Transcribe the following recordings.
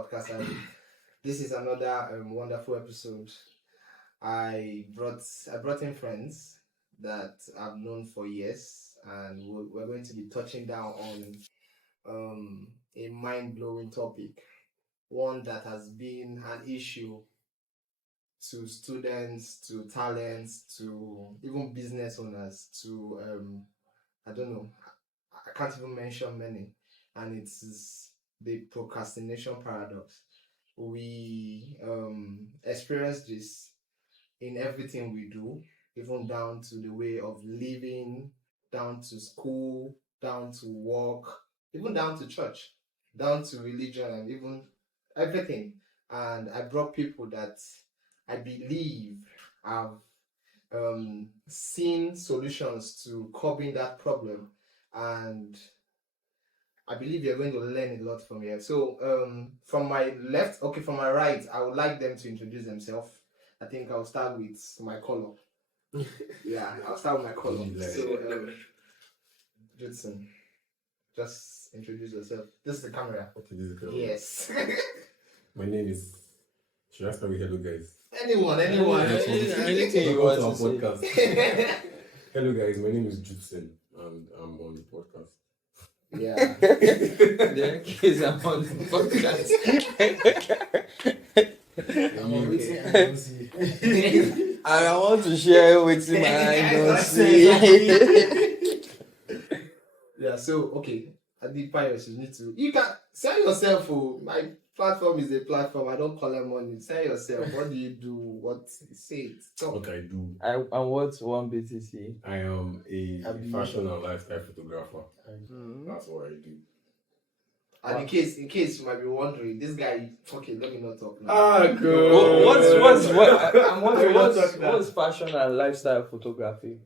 podcast. And this is another wonderful episode. I brought in friends that I've known for years, and we're going to be touching down on a mind-blowing topic, one that has been an issue to students, to talents, to even business owners, to I don't know, I can't even mention many, and it's the procrastination paradox. We experience this in everything we do, even down to the way of living, down to school, down to work, even down to church, down to religion, and even everything. And I brought people that I believe have seen solutions to curbing that problem, and I believe you're going to learn a lot from here. So, from my left, okay, from my right, I would like them to introduce themselves. I think I'll start with my color. Yeah, I'll start with my color. So, Judson, just introduce yourself. This is the camera. Okay, this is the camera. Yes. My name is. Should I start with hello, guys? Anyone. Anything you Welcome want to our to podcast. Hello, guys. My name is Judson, and I'm on the podcast. Yeah. The kids are on the podcast. And I want to share with my I don't see. Yeah, so okay, at the pirates, you can sell yourself. Oh, my platform is a platform. I don't collect money. Sell yourself. What do you do? What say it? Talk. What I do, And what's one BTC? I am a fashion and lifestyle photographer. Mm. That's what I do. And in case you might be wondering, this guy. Okay, let me not talk now. Ah, good. I'm wondering what's fashion and lifestyle photography?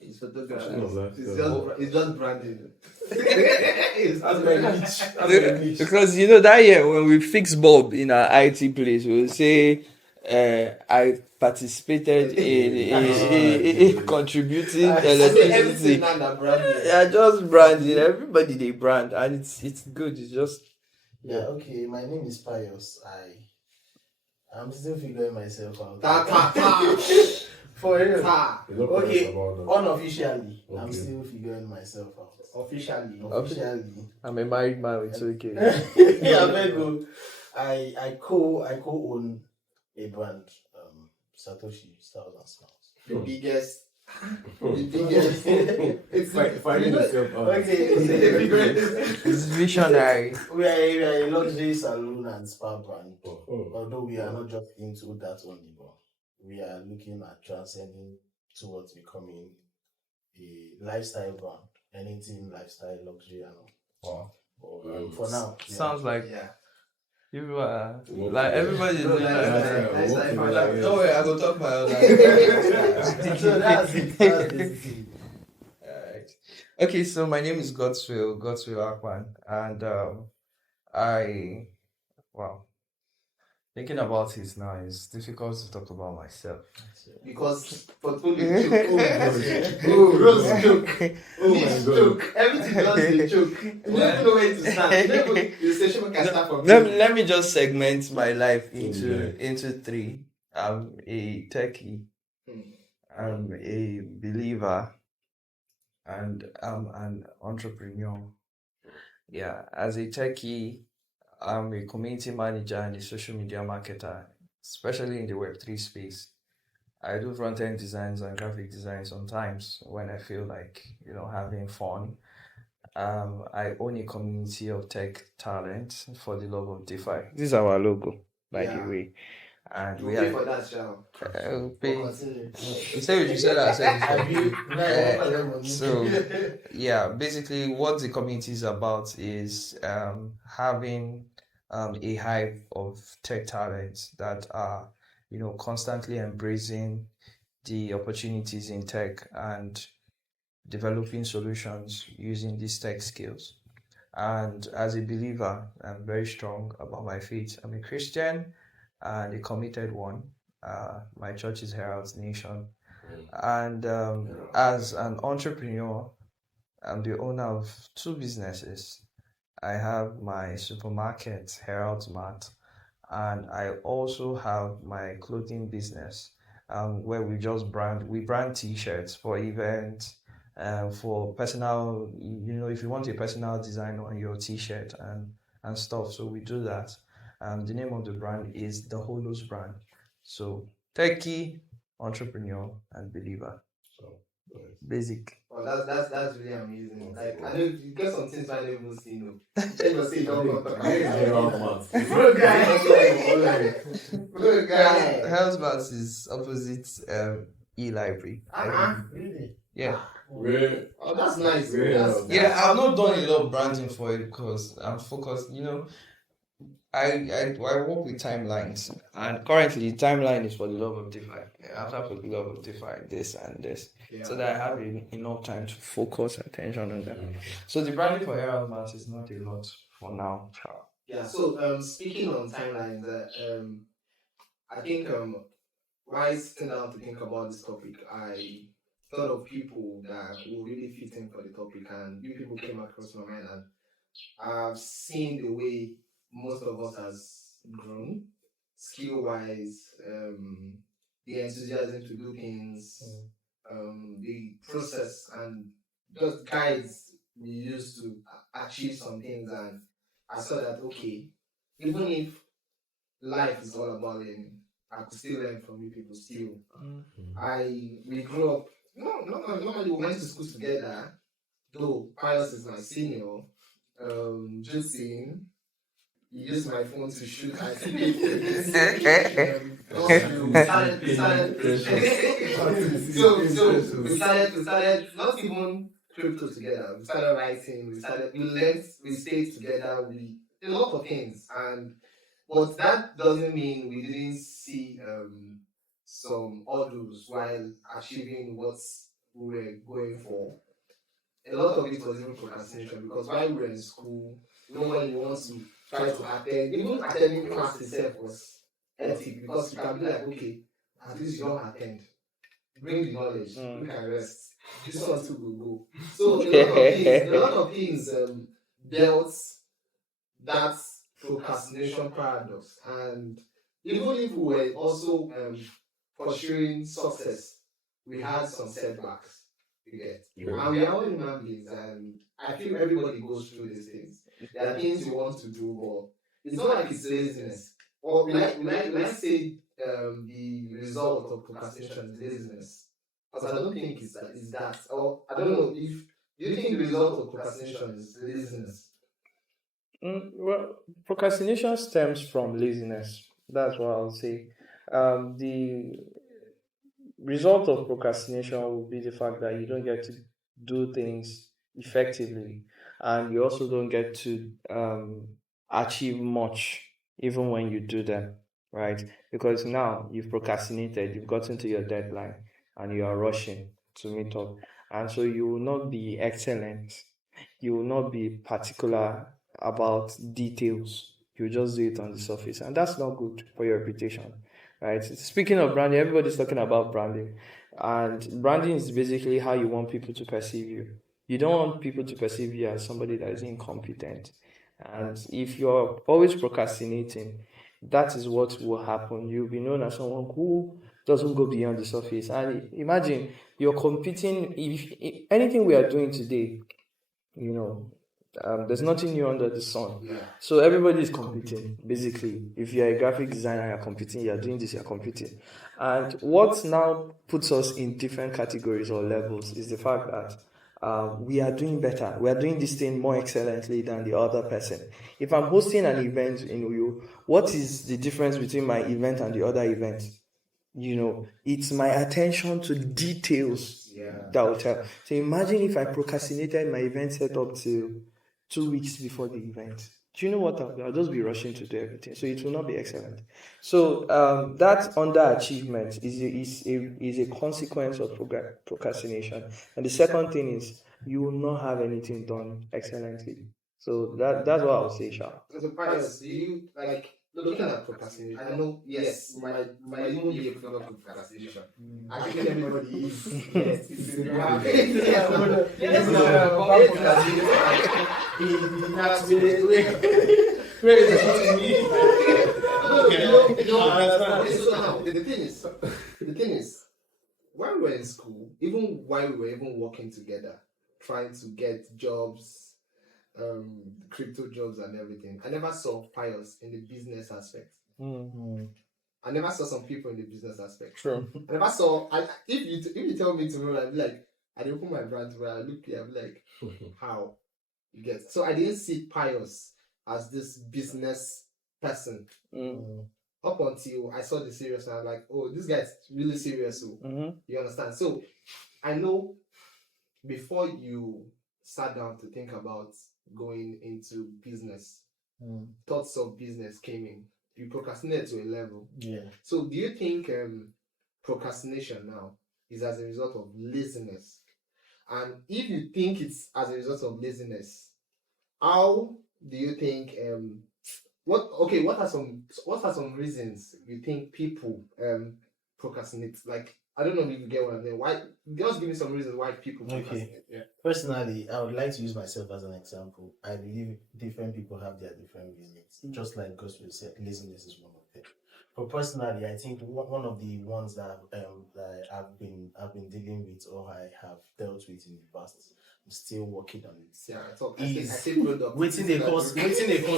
It's photography. Fashion and It's just branding. That's my niche. That's my niche. Because you know that year when we fix bulb in our IT place, we will say I participated in contributing Everything electricity. now branding. Yeah, just branding. Everybody they brand, and it's good. It's just Yeah, okay. My name is Pius. I'm still figuring myself out. Ta. For real. Ta. You know Okay, about that. unofficially, I'm Okay. still figuring myself out. Officially. Officially. I'm a married man. It's okay. Yeah, very good. I co-own a brand, Satoshi Styles and Smiles. The biggest. It's Finding yourself out. Okay, It's visionary. we are a luxury salon and spa brand. Oh. Although we are not just into that only, but we are looking at transcending towards becoming a lifestyle brand. Anything lifestyle, luxury, and all. Wow. But, for now, yeah. Sounds like Yeah. you are Well, like everybody. No, is doing nice, like- nice. Don't worry, I go talk my own. So that's it. That's it. Alright. Okay, so my name is Godswill Akwan, and thinking about it now is difficult to talk about myself. Because portfolio joke. Oh, Rose joke. Oh my This God. joke. Everything does a joke. You don't even know where to start. You don't even- the station can start from Let me just segment my life Okay. into three. I'm a techie, I'm a believer, and I'm an entrepreneur. Yeah, as a techie, I'm a community manager and a social media marketer, especially in the Web3 space. I do front-end designs and graphic design sometimes when I feel like, having fun. I own a community of tech talent for the love of DeFi. This is our logo, by the Yeah. way. And You we pay are for that, shall pay. Continue. You say what you said, I said. Have you? So yeah, basically what the community is about is having a hive of tech talents that are constantly embracing the opportunities in tech and developing solutions using these tech skills. And as a believer, I'm very strong about my faith. I'm a Christian and a committed one. My church is Herald's Nation. And as an entrepreneur, I'm the owner of two businesses. I have my supermarket, Herald Mart, and I also have my clothing business, where we brand T-shirts for events, for personal, if you want a personal design on your T-shirt and stuff. So we do that. The name of the brand is the Holos brand. So techie, entrepreneur, and believer. So, nice. Basic. Oh, that's really amazing. Like I know you get some things I never seen. No, you just say you don't want to talk. Where is Gerald Matt? Bro, guy. Bro, Health, guy. Health Maths is opposite e-library. Really? Yeah. Where? Oh, that's nice. Where That's, else? Yeah, I've not done a lot of branding for it because I'm focused. I work with timelines, and currently timeline is for the love of DeFi. After for the love of DeFi, this and this, yeah. so that I have enough time to focus attention on them. So the branding for Herald Maths is not a lot for now. Yeah. So speaking on timelines, I think while sitting down to think about this topic, I thought of people that will really fit in for the topic, and you people came across my mind, and I've seen the way most of us has grown, skill wise, the enthusiasm to do things, the process, and just guides we use to achieve some things. And I saw that okay, even if life is all about learning, I could still learn from you people. Still, we grew up. No, normally we went to school together. Though Pius is my senior, Justin, he used my phone to shoot at people. So we started not even crypto together. We started writing. We learned. We stayed together. We a lot of things, but that doesn't mean we didn't see some hurdles while achieving what we were going for. A lot of it was even procrastination because while we were in school, when you want to try to attend, even attending class itself was hectic because you can be like, okay, at least you don't attend. Bring the knowledge, we can rest. This one too will go. So a lot of things dealt that procrastination paradox. And even if we were also pursuing success, we had some setbacks. You get. And we are all human beings, and I feel everybody goes through these things. There are things you want to do, but it's not like it's laziness. Or we like say the result of procrastination is laziness. Because I don't think it's that. Or I don't know if do you think the result of procrastination is laziness? Well, procrastination stems from laziness. That's what I'll say. The result of procrastination will be the fact that you don't get to do things effectively, and you also don't get to achieve much even when you do them, right? Because now you've procrastinated, you've gotten to your deadline, and you are rushing to meet up, and so you will not be excellent, you will not be particular about details. You just do it on the surface, and that's not good for your reputation, right? Speaking of branding, everybody's talking about branding, and branding is basically how you want people to perceive you. You don't want people to perceive you as somebody that is incompetent, and if you're always procrastinating, that is what will happen. You'll be known as someone who doesn't go beyond the surface. And imagine you're competing. If anything we are doing today, you know, there's nothing new under the sun. Yeah. So everybody is competing, basically. If you're a graphic designer, you're competing, you're doing this, you're competing. And what now puts us in different categories or levels is the fact that we are doing better. We are doing this thing more excellently than the other person. If I'm hosting an event in Uyo, what is the difference between my event and the other event? It's my attention to details that will tell. So imagine if I procrastinated my event setup till 2 weeks before the event. Do you know what I'll just be rushing to do everything? So it will not be excellent. So that underachievement is a consequence of procrastination. And the second thing is you will not have anything done excellently. So that's what I'll say, Sha. So Pius, do you like looking at procrastination, I know, yes, might even be a problem with procrastination. I think everybody is. Yes, it's in the thing is, while we were in school, even while we were even working together, trying to get jobs, crypto jobs and everything, I never saw Pius in the business aspect. I never saw some people in the business aspect. True. I never saw. If you tell me tomorrow, I'd be like, I didn't open my brand where I look here, I'd be like, how? You get? So I didn't see Pius as this business person. Up until I saw the serious, and I was like, oh, this guy's really serious. So you understand? So I know before you sat down to think about going into business, thoughts of business came in. You procrastinate to a level. Yeah. So do you think procrastination now is as a result of laziness? And if you think it's as a result of laziness, how do you think what are some reasons you think people procrastinate? Like, I don't know if you get what I mean. Why? Just give me some reasons why people procrastinate. Yeah. Personally, I would like to use myself as an example. I believe different people have their different reasons. Just like Gospel said, laziness is one of them. But personally, I think one of the ones that I've been dealing with or I have dealt with in the past, I'm still working on it. Yeah, I say product. Waiting they cause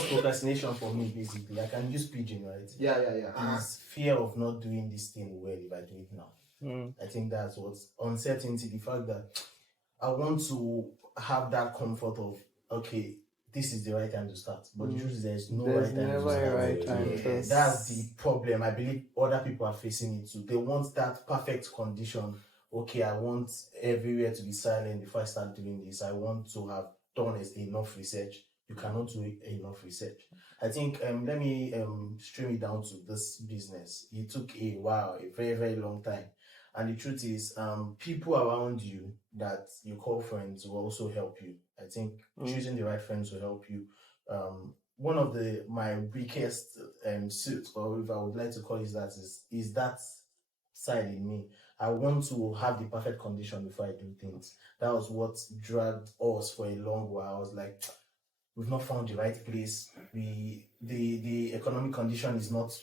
procrastination for me, basically. I can use pigeon, right? Yeah. It's fear of not doing this thing well if I do it now. I think that's what uncertainty, the fact that I want to have that comfort of, okay, this is the right time to start. But the truth is there's never a right time. That's the problem. I believe other people are facing it too. They want that perfect condition. Okay, I want everywhere to be silent before I start doing this. I want to have done enough research. You cannot do enough research. I think let me stream it down to this business. It took a while, a very, very long time. And the truth is, people around you that you call friends will also help you. I think choosing the right friends will help you. One of my weakest suits, or if I would like to call it that, is that side in me. I want to have the perfect condition before I do things. That was what dragged us for a long while. I was like, we've not found the right place. The economic condition is not.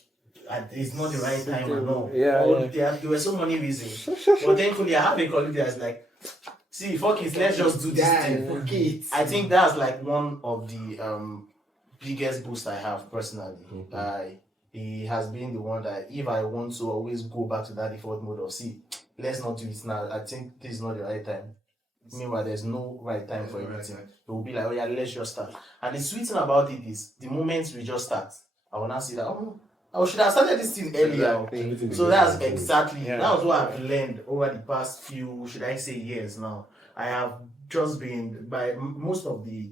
It's not the right time at all. There were so many reasons. But thankfully, I have a colleague that's like, see, fuck it, let's just do this thing. Fuck it. I think that's like one of the biggest boosts I have personally. He has been the one that if I want to always go back to that default mode of, see, let's not do it now. I think this is not the right time. Meanwhile, there's no right time for everything. It will be like, oh yeah, let's just start. And the sweet thing about it is, the moment we just start, I will now see that, I should have started this thing earlier. So that's exactly, that was what I've learned over the past few, should I say, years now. I have just been, by most of the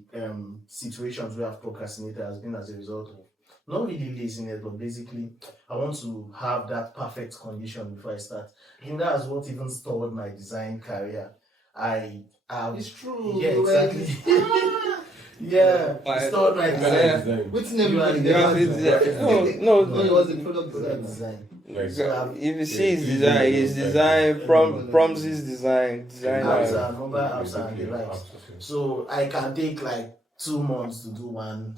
situations where I've procrastinated has been as a result of, not really laziness, but basically, I want to have that perfect condition before I start. And that's what even stalled my design career. It's true. Yeah, exactly. Yeah, stalled my design. What's No, it was the product design. if you see his design, prompts his design. Mobile apps and the likes. So I can take like 2 months to do one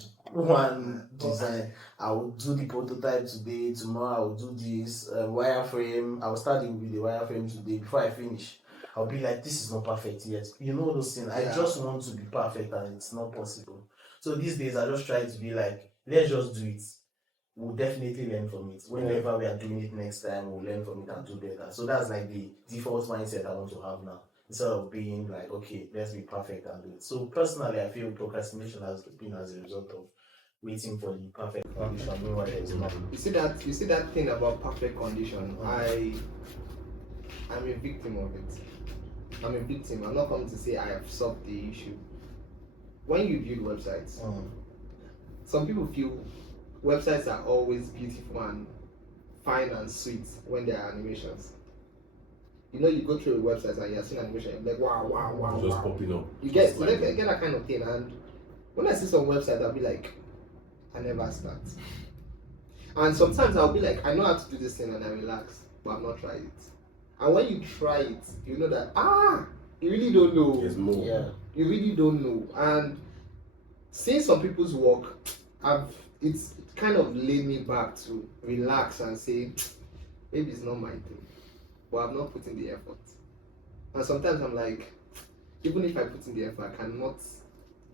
design. I will do the prototype today. Tomorrow I will do this wireframe. I will start with the wireframe today. Before I finish, I'll be like, this is not perfect yet. You know those things. I just want to be perfect and it's not possible. So these days I just try to be like, let's just do it. We'll definitely learn from it. Whenever we are doing it next time, we'll learn from it and do better. So that's like the default mindset I want to have now. Instead of being like, okay, let's be perfect and do it. So personally, I feel procrastination has been as a result of waiting for the perfect condition. Meanwhile, there is not. You see that thing about perfect condition. I'm a victim of it. I'm a victim. I'm not coming to say I have solved the issue. When you build websites, some people feel websites are always beautiful and fine and sweet when there are animations. You know, you go through a website and you're seeing animation, you're like, wow. Just popping up. You get that kind of thing. And when I see some website, I'll be like, I never start. And sometimes I'll be like, I know how to do this thing, and I relax, but I've not tried it. And when you try it, you know that you really don't know. There's more. Yeah. You really don't know. And seeing some people's work, it's kind of laid me back to relax and say, maybe it's not my thing, but I've not put in the effort. And sometimes I'm like, even if I put in the effort, I cannot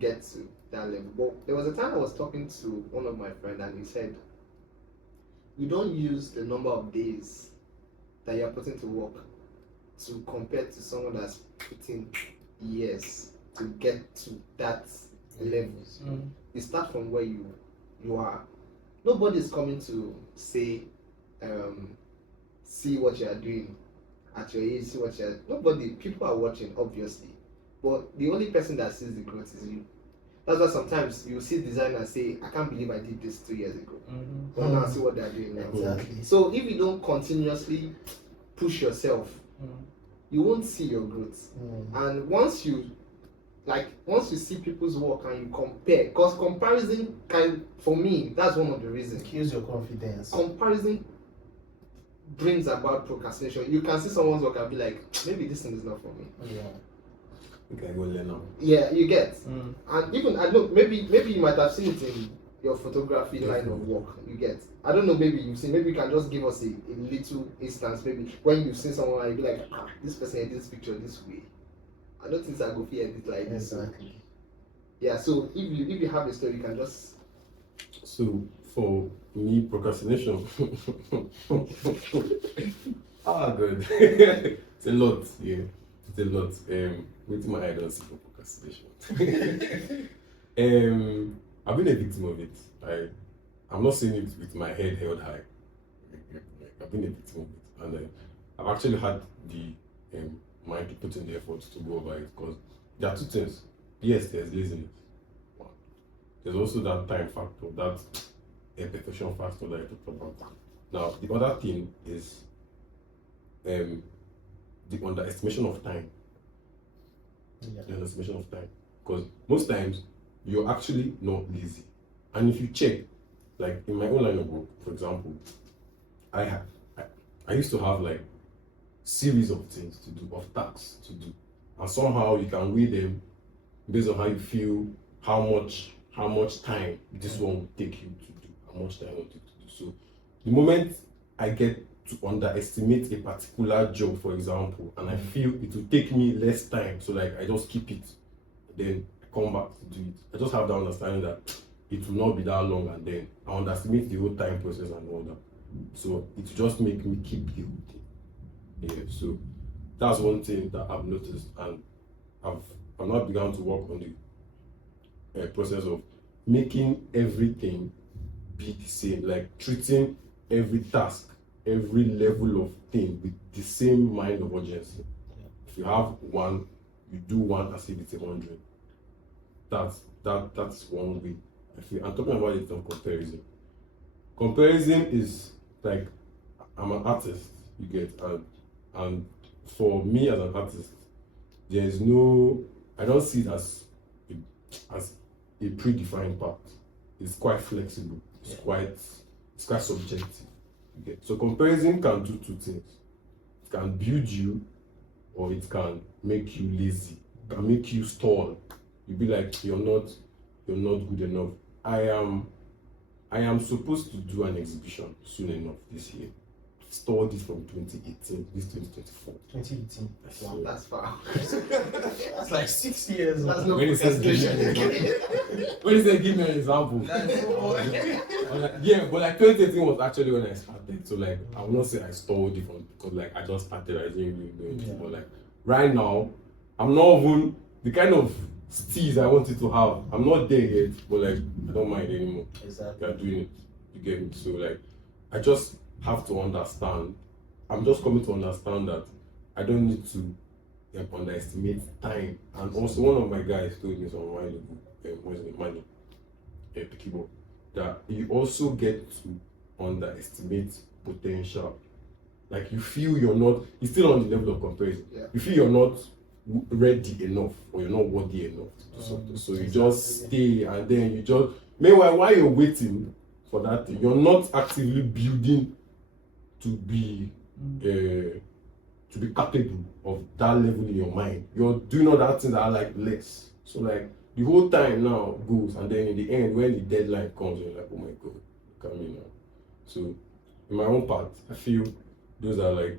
get to that level. But there was a time I was talking to one of my friends, and he said, you don't use the number of days that you're putting to work to compare to someone that's putting years to get to that level. You start from where you are. Nobody's coming to say, see what you are doing at your age, see what you're. Nobody, people are watching, obviously. But the only person that sees the growth is you. That's why sometimes you see designers say, I can't believe I did this 2 years ago. But now see what they're doing now. Exactly. So if you don't continuously push yourself, you won't see your growth. And once you see people's work and you compare, because comparison for me, that's one of the reasons. Kills your confidence. Comparison brings about procrastination. You can see someone's work and be like, maybe this thing is not for me. Yeah. Okay, I go learn now. Yeah, you get. And even I know maybe you might have seen it in your photography line of work. You get. I don't know. Maybe you've seen. Maybe you can just give us a little instance. Maybe when you've seen someone, and you be like, this person edit this picture this way. I don't think I go for edit like this. Exactly. Yeah. So if you have a story, you can just. So for me, procrastination. Good. It's a lot. Yeah, it's a lot. Waiting my eye don't see for procrastination. I've been a victim of it. I'm not saying it with my head held high. I've been a victim of it, and I've actually had the mind to put in the effort to go over it, because there are two things. Yes, there's laziness. One. There's also that time factor, that perfection factor that I talked about. Now, the other thing is the underestimation of time. Yeah. The underestimation of time. Because most times you're actually not lazy. And if you check, like in my own line of work, for example, I used to have like series of things to do, of tasks to do. And somehow you can weigh them based on how you feel, how much time this one will take you to do, how much time it will take to do. So the moment I get to underestimate a particular job, for example, and I feel it will take me less time, so like I just keep it, then I come back to do it. I just have that understanding that it will not be that long, and then I underestimate the whole time process and all that. So it will just make me keep the whole thing. Yeah, so that's one thing that I've noticed, and I've now begun to work on the process of making everything be the same, like treating every task, every level of thing with the same mind of urgency. Yeah. If you have one, you do one as if it's 100. That's one way. I'm talking about it on comparison. Comparison is like, I'm an artist, you get, and for me as an artist, there is no, I don't see it as a predefined path. It's quite flexible. It's quite subjective. Okay. So comparison can do two things. It can build you, or it can make you lazy. It can make you stall. You'll be like, you're not good enough. I am supposed to do an exhibition soon enough this year. Stored it from 2018, this 2024. 2018. Wow, that's far. That's like 6 years. That's no When he says give me an example. Yeah, but like 2018 was actually when I started. So like I will not say I stalled it because like I just started, I didn't really know anything. But like right now, I'm not even the kind of steez I wanted to have. I'm not there yet, but like I don't mind anymore. Exactly. You're doing it. You get me? So like I just have to understand. I'm just coming to understand that I don't need to underestimate time. And also one of my guys told me some while ago, what's the money? Keyboard, that you also get to underestimate potential. Like you feel you're not, it's still on the level of comparison. Yeah. You feel you're not ready enough, or you're not worthy enough to do something. So you just stay, and then you just, meanwhile while you're waiting, for that thing. You're not actively building to be capable of that level in your mind. You're doing all that things that are like less. So like the whole time now goes, and then in the end, when the deadline comes, you're like, oh my god, look at me now. So in my own part, I feel those are like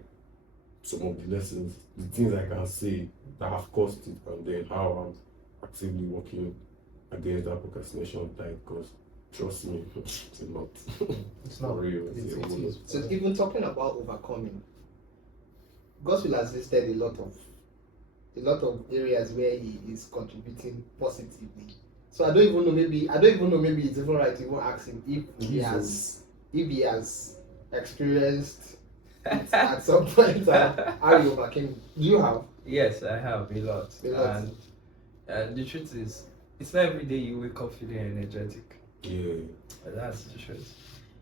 some of the lessons, the things I can say that have caused it, and then how I'm actively working against that procrastination type. Because trust me, it's a lot. It's not real. It is. So even talking about overcoming, Gospel has listed a lot of areas where he is contributing positively. So I don't even know. Maybe it's even right to even ask him if he has experienced it at some point. How you overcame? Do you have? Yes, I have a lot. A lot. And the truth is, it's not every day you wake up feeling energetic. Yeah. That's the truth.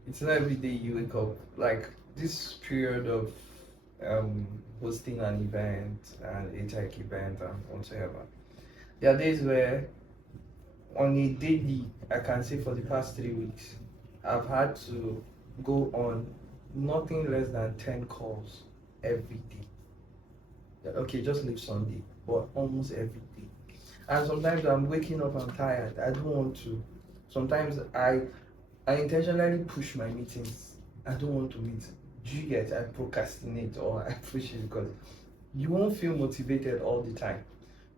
It's not every day you wake up like this period of hosting an event and a tech event and whatsoever. There are days where on a daily, I can say for the past 3 weeks, I've had to go on nothing less than 10 calls every day. Okay, just leave Sunday, but almost every day. And sometimes I'm waking up, I'm tired, I don't want to. Sometimes I intentionally push my meetings. I don't want to meet. Do you get? I procrastinate or I push it because you won't feel motivated all the time.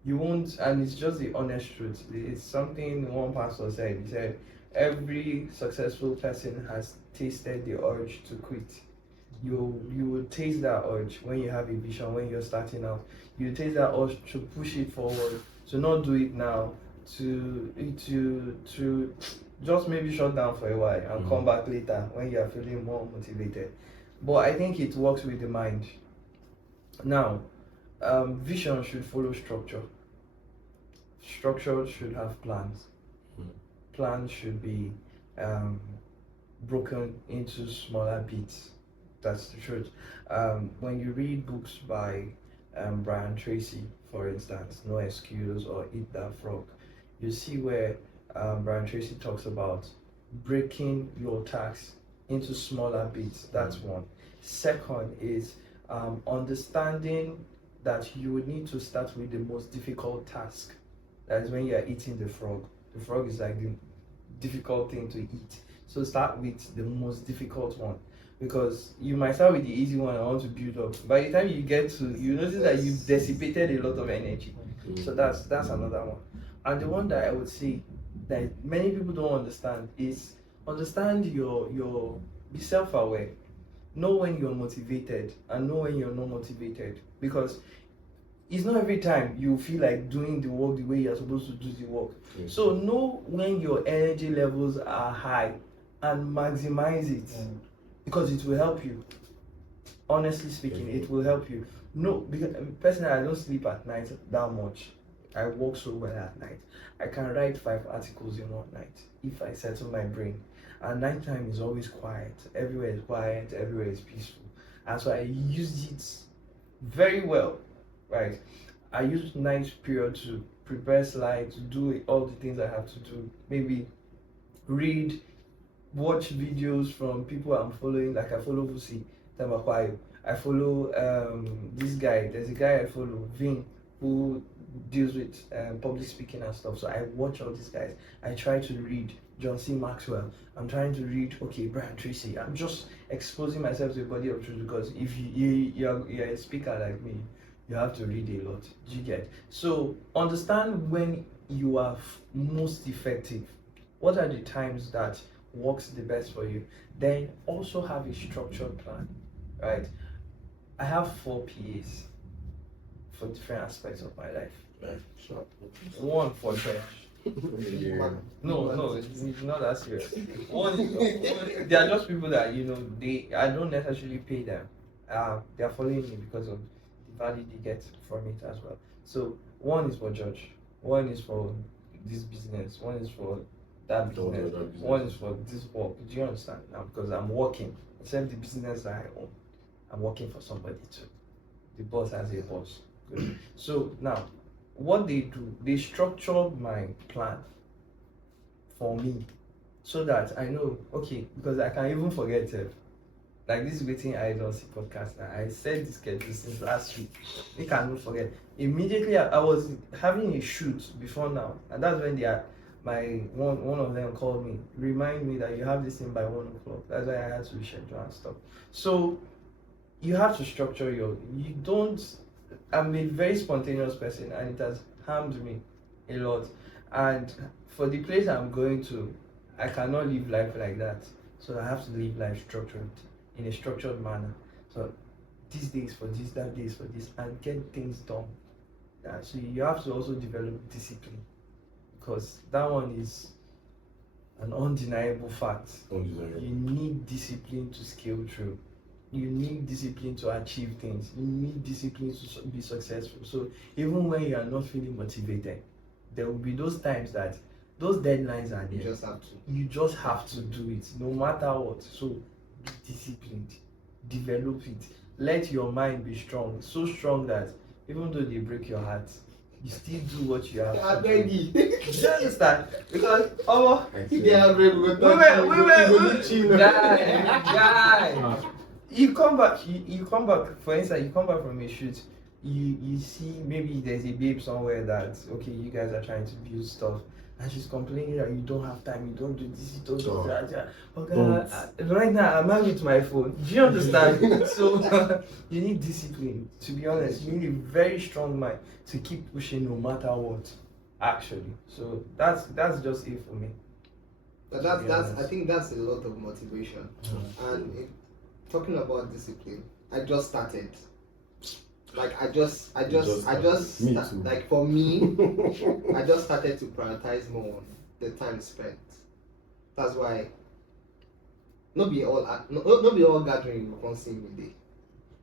You won't, and it's just the honest truth. It's something one pastor said. He said, every successful person has tasted the urge to quit. You will taste that urge when you have a vision, when you're starting out. You taste that urge to push it forward, to not do it now, to just maybe shut down for a while and come back later when you are feeling more motivated. But I think it works with the mind. Now, vision should follow structure. Structure should have plans. Plans should be broken into smaller bits. That's the truth. When you read books by Brian Tracy, for instance, No Excuse or Eat That Frog, you see where Brian Tracy talks about breaking your tasks into smaller bits. That's one. Second is understanding that you would need to start with the most difficult task. That is when you are eating the frog. The frog is like the difficult thing to eat. So start with the most difficult one, because you might start with the easy one and want to build up. By the time you get to, you notice that you've dissipated a lot of energy. So that's another one. And the one that I would say that many people don't understand is understand your be self-aware. Know when you're motivated and know when you're not motivated, because it's not every time you feel like doing the work the way you're supposed to do the work. So know when your energy levels are high and maximize it, because it will help you. Honestly speaking, it will help you. No, because personally, I don't sleep at night that much. I work so well at night. I can write 5 articles in one night if I settle my brain. And nighttime is always quiet. Everywhere is quiet. Everywhere is peaceful. And so I use it very well, right? I use night period to prepare slides, to do all the things I have to do. Maybe read, watch videos from people I'm following. Like I follow Vusi Tamakwayo. I follow this guy. There's a guy I follow, Vin, who deals with public speaking and stuff. So I watch all these guys. I try to read John C. Maxwell. I'm trying to read, Brian Tracy. I'm just exposing myself to a body of truth, because if you're a speaker like me, you have to read a lot. Do you get? So understand when you are most effective. What are the times that works the best for you? Then also have a structured plan, right? I have 4 PAs for different aspects of my life. Sure. One for church. No, it's not that serious. They are just people that I don't necessarily pay them. They are following me because of the value they get from it as well. So one is for church, one is for this business, one is for that business, one is for this work. Do you understand? Now, because I'm working, except the business that I own, I'm working for somebody too. The boss has a boss. Good. So now, what they do, they structure my plan for me. so that I know, okay, because I can even forget it. Like this waiting idols podcast now. I said this schedule since last week. I cannot forget. Immediately I was having a shoot before now, and that's when they are my one of them called me, remind me that you have this thing by 1 o'clock. That's why I had to reschedule and stuff. So you have to structure you don't. I'm a very spontaneous person, and it has harmed me a lot. And for the place I'm going to, I cannot live life like that. So I have to live life structured, in a structured manner. So this day is for this, that day is for this, and get things done. So you have to also develop discipline, because that one is an undeniable fact. Undeniable. You need discipline to scale through. You need discipline to achieve things. You need discipline to be successful. So even when you are not feeling motivated, there will be those times that those deadlines are there. You just have to. You just have to do it, no matter what. So be disciplined, develop it. Let your mind be strong, so strong that even though they break your heart, you still do what you have I to beg do. you. You understand? Because guy, you come back. You come back. For instance, you come back from a shoot. You see maybe there's a babe somewhere that, okay, you guys are trying to build stuff, and she's complaining that you don't have time, you don't do this, you don't do that. Okay, right now I'm out with my phone. Do you understand? So you need discipline. To be honest, you need a very strong mind to keep pushing no matter what. Actually, so that's just it for me. But that's I think that's a lot of motivation. And talking about discipline, I just started. Like I just like for me, I just started to prioritize more on the time spent. That's why not be all gathering you can't see me there.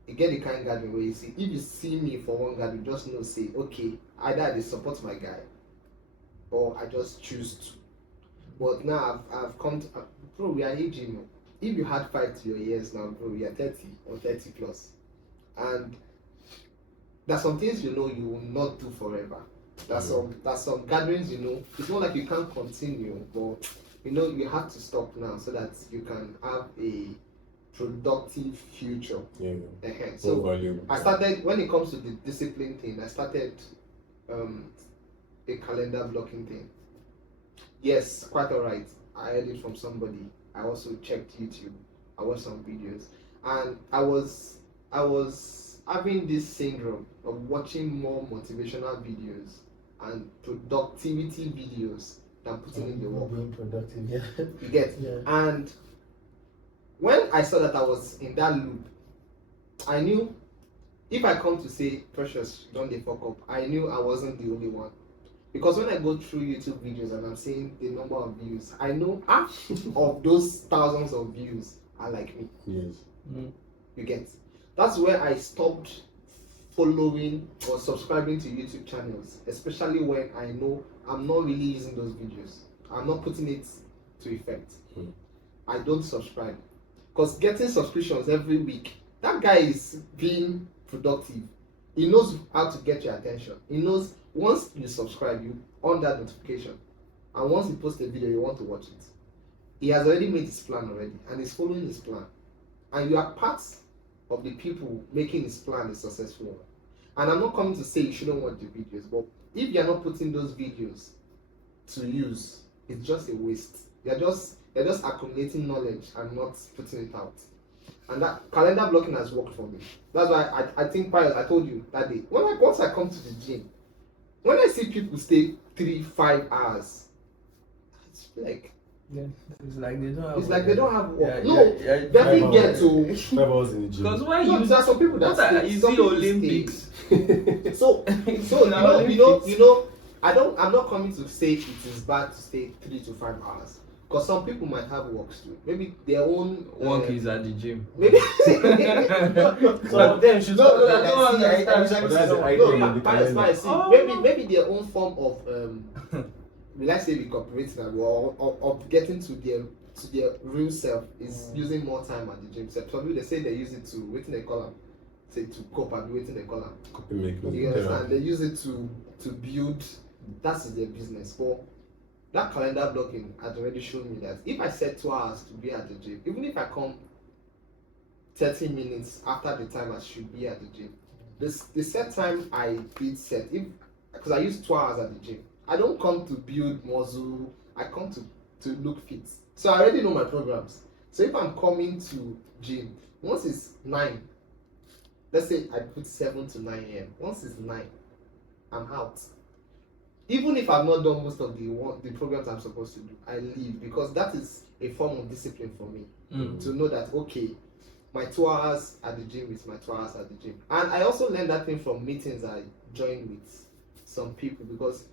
You get the kind of gathering where you see, if you see me for one gathering, just know, say, okay, either they support my guy or I just choose to. But now I've come to, bro, we are aging. If you had 5 to your years now, bro, we are 30 or 30 plus. And there's some things you know you will not do forever. There's some gatherings, you know, it's not like you can't continue, but you know you have to stop now so that you can have a productive future. So I started, when it comes to the discipline thing, I started a calendar blocking thing. Yes, quite alright. I heard it from somebody. I also checked YouTube. I watched some videos, and I was having this syndrome of watching more motivational videos and productivity videos than putting in the work. Being productive, yeah. You get? Yeah. And when I saw that I was in that loop, I knew if I come to say, Precious, don't they fuck up, I knew I wasn't the only one. Because when I go through YouTube videos and I'm seeing the number of views, I know half of those thousands of views are like me. Yes. You get? That's where I stopped following or subscribing to YouTube channels, especially when I know I'm not really using those videos. I'm not putting it to effect. I don't subscribe. Because getting subscriptions every week, that guy is being productive. He knows how to get your attention. He knows once you subscribe, you on that notification. And once he posts a video, you want to watch it. He has already made his plan already, and he's following his plan. And you are part of the people making his plan a successful one. And I'm not coming to say you shouldn't watch the videos, but if you're not putting those videos to use, it's just a waste. You're just accumulating knowledge and not putting it out. And that calendar blocking has worked for me. That's why I think I told you that day. Once I come to the gym, when I see people stay 3-5 hours, it's like it's like they don't have. It's like they don't have work. They get to 5 hours in the gym. Because why there are some people that is the Olympics? So you know, I'm not coming to say it is bad to stay 3 to 5 hours. Because some people might have works too. Maybe their own work is at the gym. Maybe Some of them should maybe their own form of let's say recuperating or getting to their real self is using more time at the gym. So some people they say they use it to waiting they call them, say to cope and waiting they call them. Copy making. You understand? They use it to build. That's their business. But that calendar blocking has already shown me that if I set 2 hours to be at the gym, even if I come 30 minutes after the time I should be at the gym, the set time I did set, if because I use 2 hours at the gym, I don't come to build muscle, I come to look fit. So I already know my programs. So if I'm coming to gym, once it's 9, let's say I put 7 to 9 a.m. Once it's 9, I'm out. Even if I've not done most of the programs I'm supposed to do, I leave, because that is a form of discipline for me. To know that, okay, my 2 hours at the gym is my 2 hours at the gym. And I also learned that thing from meetings I joined with some people, because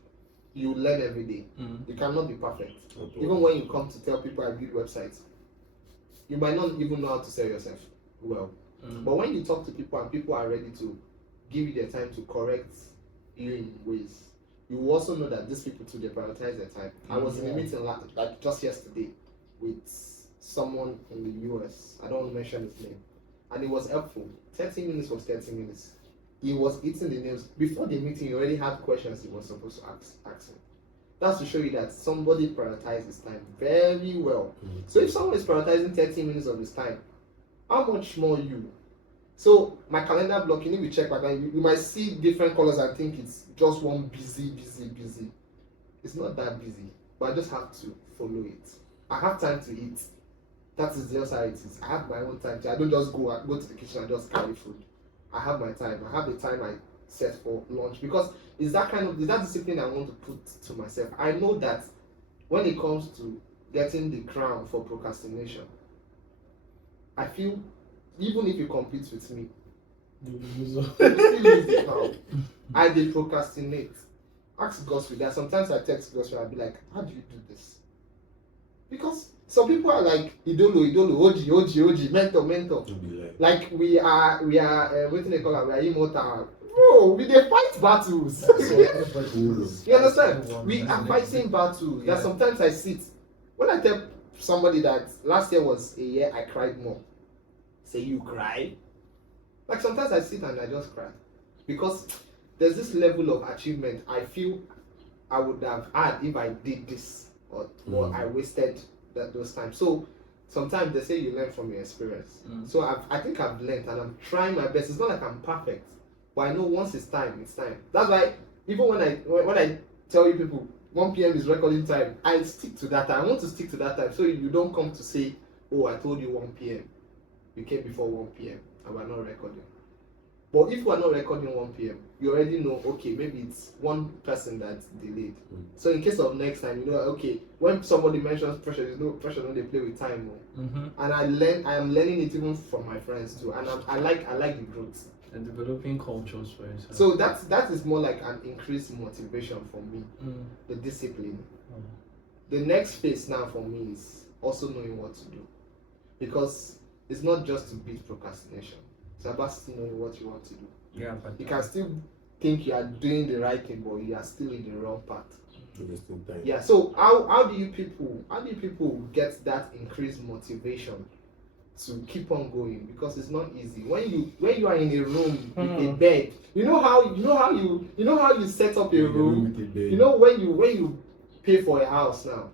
you learn every day. You cannot be perfect. Even when you come to tell people I build websites, you might not even know how to sell yourself well. But when you talk to people and people are ready to give you their time to correct you in ways, you will also know that these people too, they prioritize their time. I was in a meeting like just yesterday with someone in the US. I don't want to mention his name. And it was helpful. 30 minutes was 30 minutes. He was eating the nails. Before the meeting, he already had questions he was supposed to ask him. That's to show you that somebody prioritizes time very well. So if someone is prioritizing 30 minutes of his time, how much more you? So my calendar blocking, if you check my calendar, you might see different colors and think it's just one busy. It's not that busy, but I just have to follow it. I have time to eat. That is just how it is. I have my own time. I don't just go to the kitchen and just carry food. I have my time. I have the time I set for lunch, because it's that discipline I want to put to myself. I know that when it comes to getting the crown for procrastination, I feel even if you compete with me, you still lose the crown. I did procrastinate. Ask Gosri that. Sometimes I text Gosri, I'll be like, how do you do this? Because some people are like, idolo, OG, mentor. Like we are what do they call it? We are immortal. Bro, we dey fight battles. You understand? We are fighting battles. That sometimes I sit. When I tell somebody that last year was a year I cried more, say, you cry? Like sometimes I sit and I just cry, because there's this level of achievement I feel I would have had if I did this, or I wasted those times. So sometimes they say you learn from your experience. So I think I've learned, and I'm trying my best. It's not like I'm perfect, but I know once it's time, it's time. That's why even when I tell you people 1 p.m. is recording time, I stick to that time. I want to stick to that time, so you don't come to say, oh, I told you 1 p.m. You came before 1 p.m. and we're not recording. But if we're not recording 1 p.m., you already know, okay, maybe it's one person that's delayed. So in case of next time, you know, okay, when somebody mentions pressure, there's no pressure when they play with time. And I am learning it even from my friends too. And I like the growth. And developing cultures for yourself. So that is more like an increased motivation for me, the discipline. The next phase now for me is also knowing what to do. Because it's not just to beat procrastination. It's about still knowing what you want to do. Yeah, but you can still think you are doing the right thing, but you are still in the wrong path. Yeah. So how do you people get that increased motivation to keep on going? Because it's not easy. When you are in a room with a bed, you know how you set up a room. You know when you pay for a house now,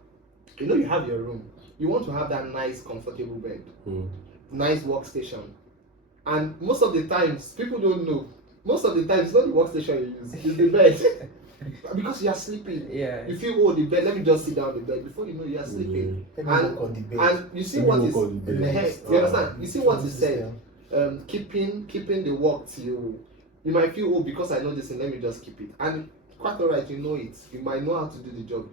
you know you have your room. You want to have that nice, comfortable bed, nice workstation. And most of the times, people don't know. Most of the times, it's not the workstation you use, it's the bed. Because you are sleeping. Yeah. You feel, the bed, let me just sit down on the bed. Before you know, you are sleeping. And you see what is you understand? You see what is said. Keeping the work till you might feel, because I know this and let me just keep it. And quite alright, you know it. You might know how to do the job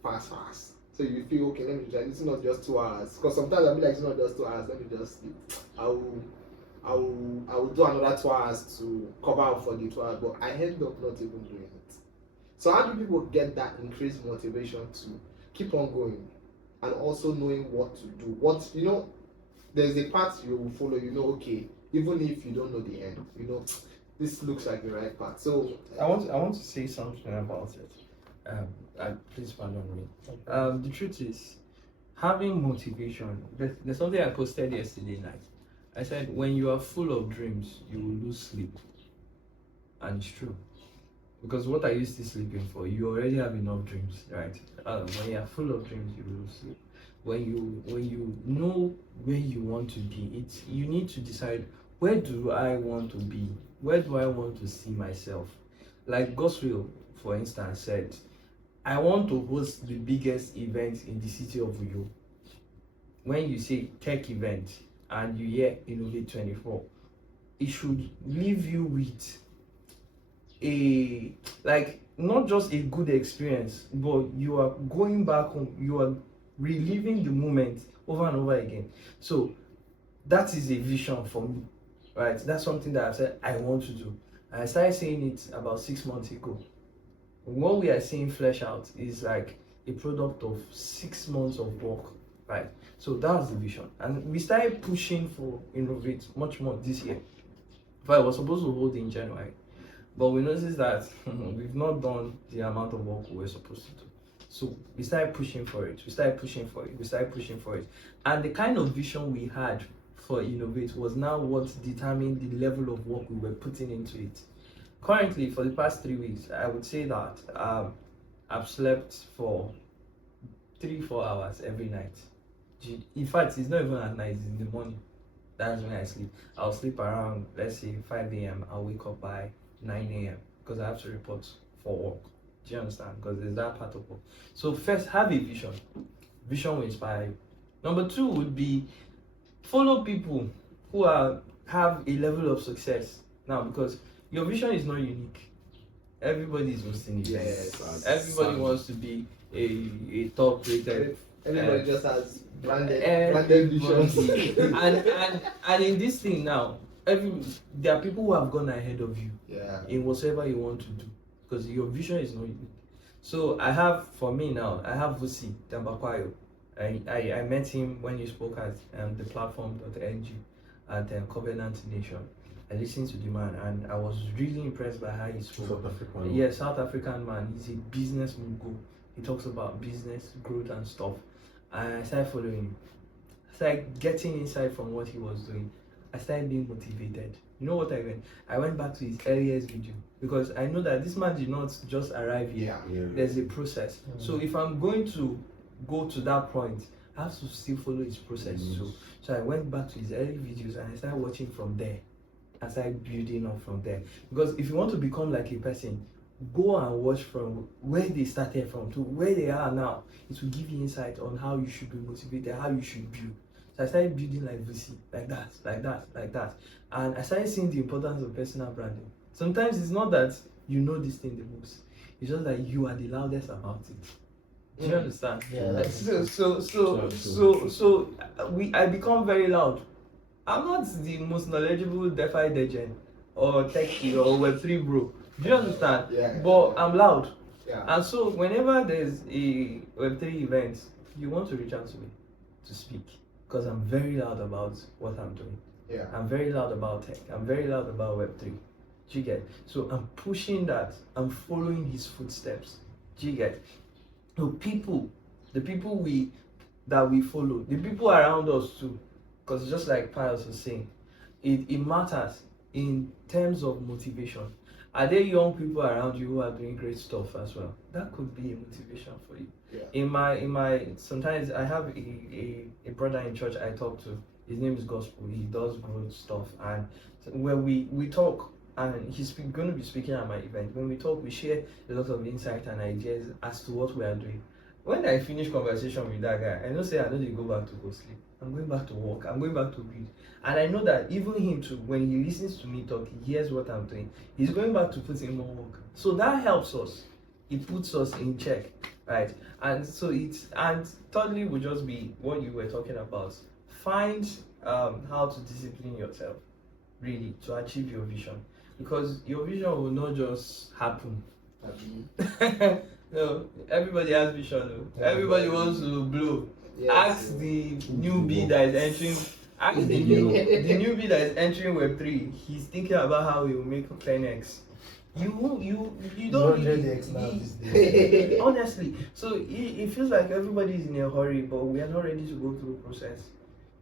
fast. So you feel, okay, let me try. It's not just 2 hours. Because sometimes I'll be like, it's not just 2 hours, let me just sleep. I will do another 2 hours to cover up for the 2 hours, but I end up not even doing it. So how do people get that increased motivation to keep on going, and also knowing what to do? There's a path you will follow. Okay, even if you don't know the end, this looks like the right path. So I want to say something about it. Please pardon me. The truth is, having motivation. There's something I posted yesterday night. I said, when you are full of dreams, you will lose sleep. And it's true. Because what are you still sleeping for? You already have enough dreams, right? When you are full of dreams, you will sleep. When you know where you want to be, you need to decide, where do I want to be? Where do I want to see myself? Like Goswell, for instance, said, I want to host the biggest event in the city of Uyo. When you say tech event and you hear Innovate 24, it should leave you with a, like, not just a good experience, but you are going back home, you are reliving the moment over and over again. So that is a vision for me, right? That's something that I said I want to do. And I started saying it about 6 months ago. What we are seeing flesh out is like a product of 6 months of work, right? So that's the vision. And we started pushing for Innovate much more this year. But I was supposed to hold in January. But we noticed that we've not done the amount of work we were supposed to do. So we started pushing for it. And the kind of vision we had for Innovate was now what determined the level of work we were putting into it. Currently, for the past 3 weeks, I would say that I've slept for 3-4 hours every night. In fact, it's not even at night, it's in the morning. That's when I sleep. I'll sleep around, let's say, 5 a.m. I'll wake up by 9 a.m. because I have to report for work. Do you understand? Because there's that part of work. So first, have a vision. Vision will inspire you. Number 2 would be follow people who have a level of success. Now, because your vision is not unique. Everybody is hosting events. Yes. Everybody wants to be a top rated. Everybody just has branded visions. and in this thing now, there are people who have gone ahead of you in whatever you want to do, because your vision is not unique. So I have Vusi Dambakwayo. I met him when you spoke at the platform.ng at Covenant Nation. I listened to the man and I was really impressed by how he spoke. South African man. He's a business mogul. He talks about business, growth and stuff. And I started following him. I started getting insight from what he was doing. I started being motivated. You know what I went? I went back to his earliest video because I know that this man did not just arrive here. There's a process. So if I'm going to go to that point, I have to still follow his process too. So I went back to his early videos and I started watching from there. I started building up from there. Because if you want to become like a person, go and watch from where they started from to where they are now. It will give you insight on how you should be motivated, how you should build. So I started building like VC, like that. And I started seeing the importance of personal branding. Sometimes it's not that you know this thing the most. It's just that you are the loudest about it. Do you understand? Yeah. I become very loud. I'm not the most knowledgeable DeFi degen or techie or Web3 bro. Do you understand? But I'm loud. And so whenever there's a Web3 event, you want to reach out to me to speak, because I'm very loud about what I'm doing. I'm very loud about tech. I'm very loud about Web3. Do you get? So I'm pushing that. I'm following his footsteps. Do you get? So the people that we follow, the people around us too, because just like Pius was saying, it matters in terms of motivation. Are there young people around you who are doing great stuff as well? That could be a motivation for you. In my sometimes I have a brother in church I talk to. His name is Gospel. He does growth stuff, and when we talk, and he's going to be speaking at my event. When we talk, we share a lot of insight and ideas as to what we are doing. When I finish conversation with that guy, I know say I know they go back to go sleep. I'm going back to work. I'm going back to read. And I know that even him too, when he listens to me talk, he hears what I'm doing. He's going back to put in more work. So that helps us. It puts us in check, right? And so and thirdly would just be what you were talking about. Find how to discipline yourself, really, to achieve your vision. Because your vision will not just happen. No, everybody has vision. Everybody wants to blow. Ask the newbie that is entering. Ask the newbie that is entering Web3. He's thinking about how he will make 10x. You don't really, honestly. So it feels like everybody is in a hurry, but we are not ready to go through the process.